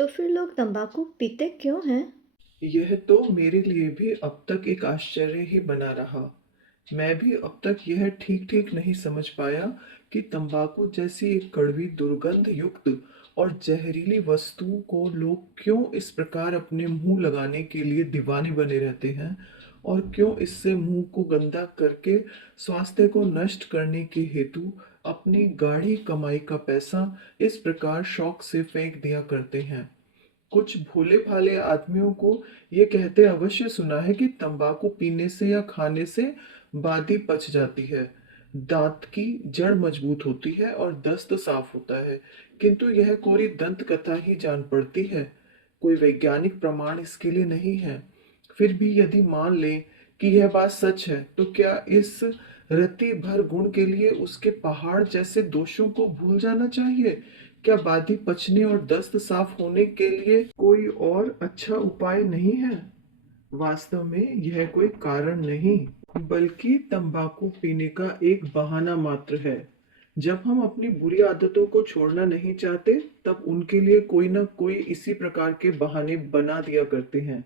तो फिर लोग तंबाकू पीते क्यों हैं? यह तो मेरे लिए भी अब तक एक आश्चर्य ही बना रहा। मैं भी अब तक यह ठीक ठीक नहीं समझ पाया कि तंबाकू जैसी एक कड़वी दुर्गंध युक्त और जहरीली वस्तु को लोग क्यों इस प्रकार अपने मुंह लगाने के लिए दीवाने बने रहते हैं और क्यों इससे मुंह को गंदा करके स्वास्थ्य को नष्ट करने के हेतु अपनी गाढ़ी कमाई का पैसा इस प्रकार शौक से फेंक दिया करते हैं। कुछ भोले भाले आदमियों को ये कहते अवश्य सुना है कि तंबाकू पीने से या खाने से बादी पच जाती है, दांत की जड़ मजबूत होती है और दस्त साफ होता है। किंतु यह कोरी दंत कथा ही जान पड़ती है। कोई वैज्ञानिक प्रमाण इसके लिए नहीं है। फिर भी यदि मान लें कि यह बात सच है, तो क्या इस रति भर गुण के लिए उसके पहाड़ जैसे दोषों को भूल जाना चाहिए? क्या बादी पचने और दस्त साफ होने के लिए कोई और अच्छा उपाय नहीं है? वास्तव में यह कोई कारण नहीं, बल्कि तंबाकू पीने का एक बहाना मात्र है। जब हम अपनी बुरी आदतों को छोड़ना नहीं चाहते, तब उनके लिए कोई ना कोई इसी प्रकार के बहाने बना दिया करते हैं।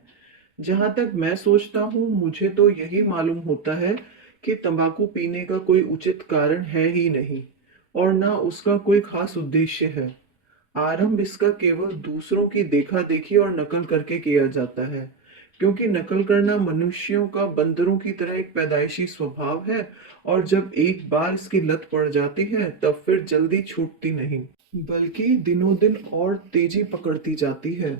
जहां तक मैं सोचता हूँ, मुझे तो यही मालूम होता है कि तंबाकू पीने का कोई उचित कारण है ही नहीं और ना उसका कोई खास उद्देश्य है। आरंभ इसका केवल दूसरों की देखा देखी और नकल करके किया जाता है, क्योंकि नकल करना मनुष्यों का बंदरों की तरह एक पैदाइशी स्वभाव है और जब एक बार इसकी लत पड़ जाती है तब फिर जल्दी छूटती नहीं, बल्कि दिनों दिन और तेजी पकड़ती जाती है।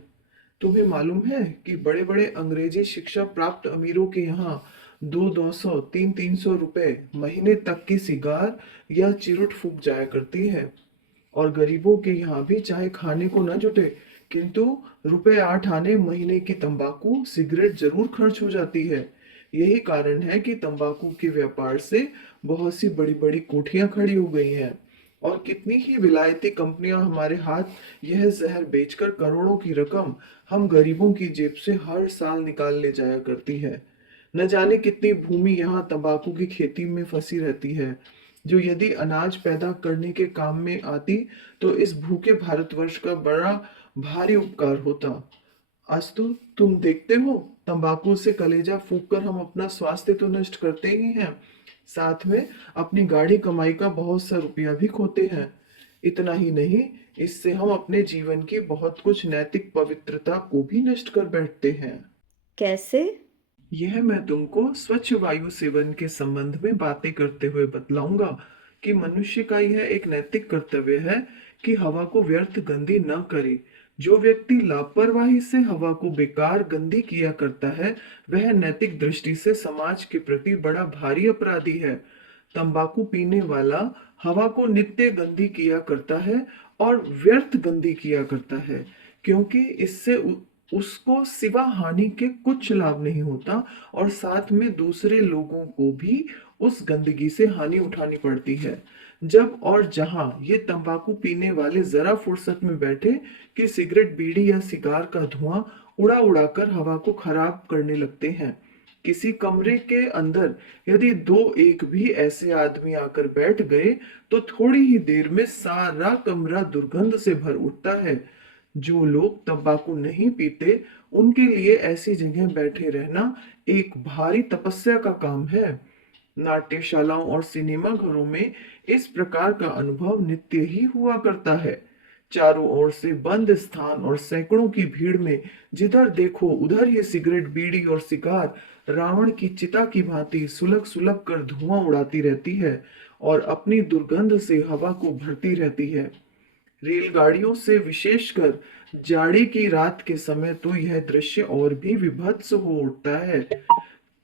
तुम्हें मालूम है कि बड़े बड़े अंग्रेजी शिक्षा प्राप्त अमीरों के यहाँ 200 300 रुपए महीने तक की सिगार या चिरुट फूक जाया करती है, और गरीबों के यहाँ भी चाहे खाने को न जुटे, किंतु रुपए 8 आने महीने की तंबाकू सिगरेट जरूर खर्च हो जाती है। यही कारण है कि तंबाकू के व्यापार से बहुत सी बड़ी बड़ी कोठियां खड़ी हो गई हैं और कितनी ही विलायती कंपनियां हमारे हाथ यह जहर बेचकर करोड़ों की रकम हम गरीबों की जेब से हर साल निकाल ले जाया करती है। न जाने कितनी भूमि यहाँ तंबाकू की खेती में फंसी रहती है, जो यदि अनाज पैदा करने के काम में आती तो इस भूखे भारतवर्ष का बड़ा भारी उपकार होता। अस्तु, तुम देखते हो, तंबाकू से कलेजा फूंक कर हम अपना स्वास्थ्य तो नष्ट करते ही हैं, साथ में अपनी गाढ़ी कमाई का बहुत सा रुपया भी खोते हैं। इतना ही नहीं, इससे हम अपने जीवन की बहुत कुछ नैतिक पवित्रता को भी नष्ट कर बैठते हैं। कैसे? यह मैं तुमको स्वच्छ वायु सेवन के संबंध में बातें करते हुए बतलाऊंगा कि मनुष्य का यह एक नैतिक कर्तव्य है कि हवा को व्यर्थ गंदी न करे। जो व्यक्ति लापरवाही से हवा को बेकार गंदी किया करता है, वह नैतिक दृष्टि से समाज के प्रति बड़ा भारी अपराधी है। तंबाकू पीने वाला हवा को नित्य गंदी किया करता है और व्यर्थ गंदी किया करता है, क्योंकि इससे उसको सिवा हानि के कुछ लाभ नहीं होता और साथ में दूसरे लोगों को भी उस गंदगी से हानि उठानी पड़ती है। जब और जहां ये तंबाकू पीने वाले जरा फुर्सत में बैठे कि सिगरेट बीड़ी या सिगार का धुआं उड़ा उड़ाकर हवा को खराब करने लगते हैं। किसी कमरे के अंदर यदि दो एक भी ऐसे आदमी आकर बैठ गए, तो थोड़ी ही देर में सारा कमरा दुर्गंध से भर उठता है। जो लोग तंबाकू नहीं पीते, उनके लिए ऐसी जगह बैठे रहना एक भारी तपस्या का काम है। नाट्यशालाओं और सिनेमा घरों में इस प्रकार का अनुभव नित्य ही हुआ करता है। चारों ओर से बंद स्थान और सैकड़ों की भीड़ में जिधर देखो उधर ही सिगरेट बीड़ी और सिगार रावण की चिता की भांति सुलग सुलग कर धुआं उड़ाती रहती है और अपनी दुर्गंध से हवा को भरती रहती है। रेलगाड़ियों से विशेषकर जाड़े की रात के समय तो यह दृश्य और भी विभत्स हो उठता है।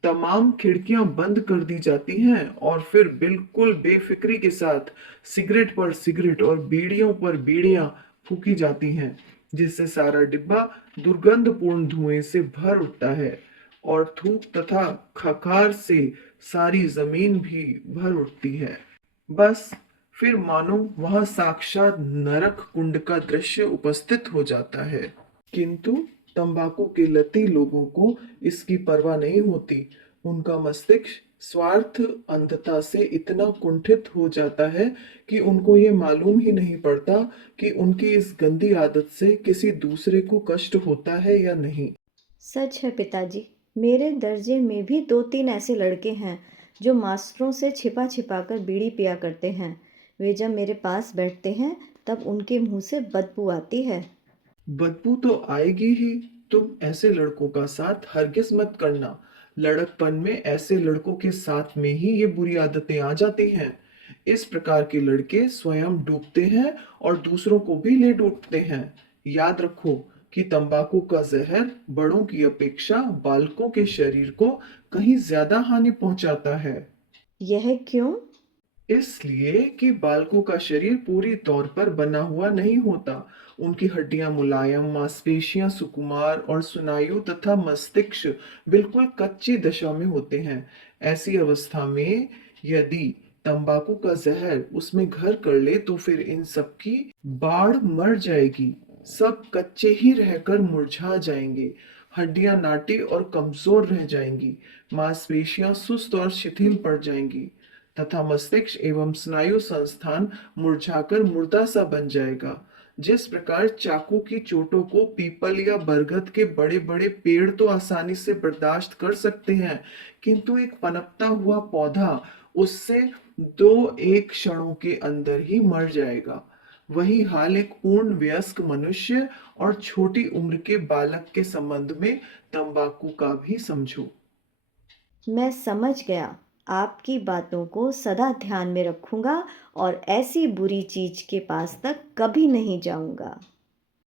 तमाम खिड़कियां बंद कर दी जाती हैं और फिर बिल्कुल बेफिक्री के साथ सिगरेट पर सिगरेट और बीड़ियों पर बीड़ियां फूकी जाती हैं, जिससे सारा डिब्बा दुर्गंधपूर्ण धुएं से भर उठता है और थूक तथा खकार से सारी जमीन भी भर उठती है। बस फिर मानो वहां साक्षात नरक कुंड का दृश्य उपस्थित हो जाता है। किंतु तंबाकू के लती लोगों को इसकी परवाह नहीं होती। उनका मस्तिष्क स्वार्थ अंधता से इतना कुंठित हो जाता है कि उनको ये मालूम ही नहीं पड़ता कि उनकी इस गंदी आदत से किसी दूसरे को कष्ट होता है या नहीं। सच है पिताजी। मेरे दर्जे में भी दो तीन ऐसे लड़के हैं जो मास्टरों से छिपा छिपा कर बीड़ी पिया करते हैं। वे जब मेरे पास बैठते हैं तब उनके मुंह से बदबू आती है। बदबू तो आएगी ही। तुम ऐसे लड़कों का साथ हरगिज मत करना। लड़कपन में ऐसे लड़कों के साथ में ही ये बुरी आदतें आ जाती हैं। इस प्रकार के लड़के स्वयं डूबते हैं और दूसरों को भी ले डूबते हैं। याद रखो कि तंबाकू का जहर बड़ों की अपेक्षा बालकों के शरीर को कहीं ज्यादा हानि पहुंचाता है। यह क्यों? इसलिए कि बालकों का शरीर पूरी तौर पर बना हुआ नहीं होता। उनकी हड्डियां मुलायम, मांसपेशियां सुकुमार और स्नायु तथा मस्तिष्क बिल्कुल कच्ची दशा में होते हैं। ऐसी अवस्था में यदि तंबाकू का जहर उसमें घर कर ले तो फिर इन सब की बाढ़ मर जाएगी। सब कच्चे ही रहकर मुरझा जाएंगे। हड्डियां नाटी और कमजोर रह जाएंगी। मांसपेशियां सुस्त और शिथिल पड़ जाएंगी तथा मस्तिष्क एवं स्नायु संस्थान मुरझाकर मुर्दा सा बन जाएगा। जिस प्रकार चाकू की चोटों को पीपल या बरगद के बड़े बड़े पेड़ तो आसानी से बर्दाश्त कर सकते हैं, किंतु एक पनपता हुआ पौधा उससे दो एक क्षणों के अंदर ही मर जाएगा। वही हाल एक पूर्ण वयस्क मनुष्य और छोटी उम्र के बालक के संबंध में तंबाकू का भी समझो। मैं समझ गया। आपकी बातों को सदा ध्यान में रखूंगा और ऐसी बुरी चीज के पास तक कभी नहीं जाऊंगा।